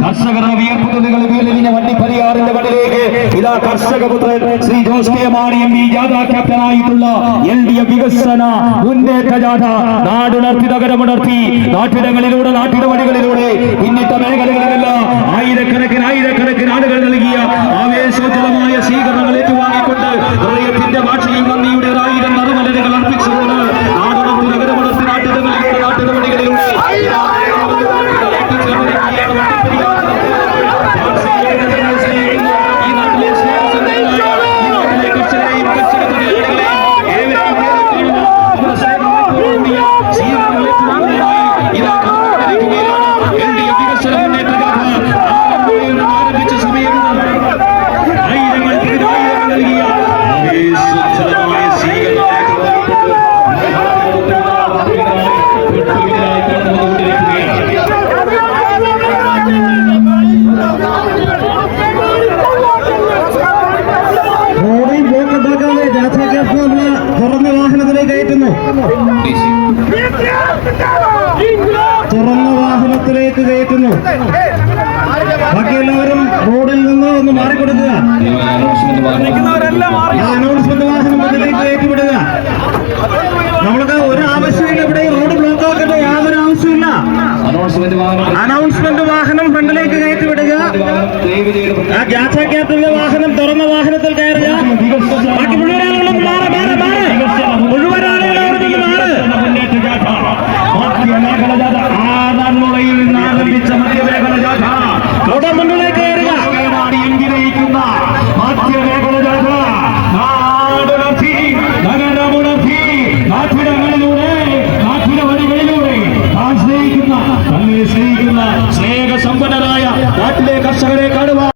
കർഷകരുടെ വണ്ടിപ്പരിയാറിന്റെ ഇതാ കർഷകപുത്രൻ Shri Jose K Mani M P ജാഥാ ക്യാപ്റ്റനായിട്ടുള്ള എൽ ഡി എഫ് വികസന മുന്നേറ്റ ജാഥ നാടുണർത്തി നഗരമുണർത്തി നാട്ടിടങ്ങളിലൂടെ നാട്ടിടവഴികളിലൂടെ തുറന്ന വാഹനത്തിലേക്ക് കയറ്റുന്നു. ബാക്കിയെല്ലാവരും റോഡിൽ നിന്ന് ഒന്ന് മാറിക്കൊടുക്കുക. അനൗൺസ്മെന്റ് വാഹനം അതിലേക്ക് കയറ്റിവിടുക. നമ്മൾക്ക് ഒരു ആവശ്യമില്ല ഇവിടെ റോഡ് ബ്ലോക്ക് ആക്കേണ്ട യാതൊരു ആവശ്യമില്ല അനൗൺസ്മെന്റ് വാഹനം ഫ്രണ്ടിലേക്ക് കയറ്റി വിടുക ആ ഗ്യാസ് ക്യാപ്റ്റന്റെ വാഹനം തുറന്ന വാഹനത്തിൽ കയറുക. ബാക്കി മുഴുവൻ ആളുകളും മാറി മാറി മാറി മുഴുവൻ ആളുകളും അവിടെ നിന്ന് മാറി മുന്നേറ്റ ജാഥ മധ്യമേഖല ജാഥ ആനന്മുളയിൽ നിന്ന് ആരംഭിച്ച മധ്യമേഖല ജാഥ അവിടെ മുന്നിലേക്ക് കയറുക ലോകമാണ് എന്തിനയിക്കുന്ന മധ്യമേഖല ജാഥ നാടുണർത്തി നഗരമുണർത്തി നാട്ടിടങ്ങളിലൂടെ നാട്ടിട വഴികളിലൂടെ താൻ സ്നേഹിക്കുന്ന തന്നെ സ്നേഹിക്കുന്ന സ്നേഹസമ്പന്നരായ നാട്ടിലെ കർഷകരെ കാണുവാൻ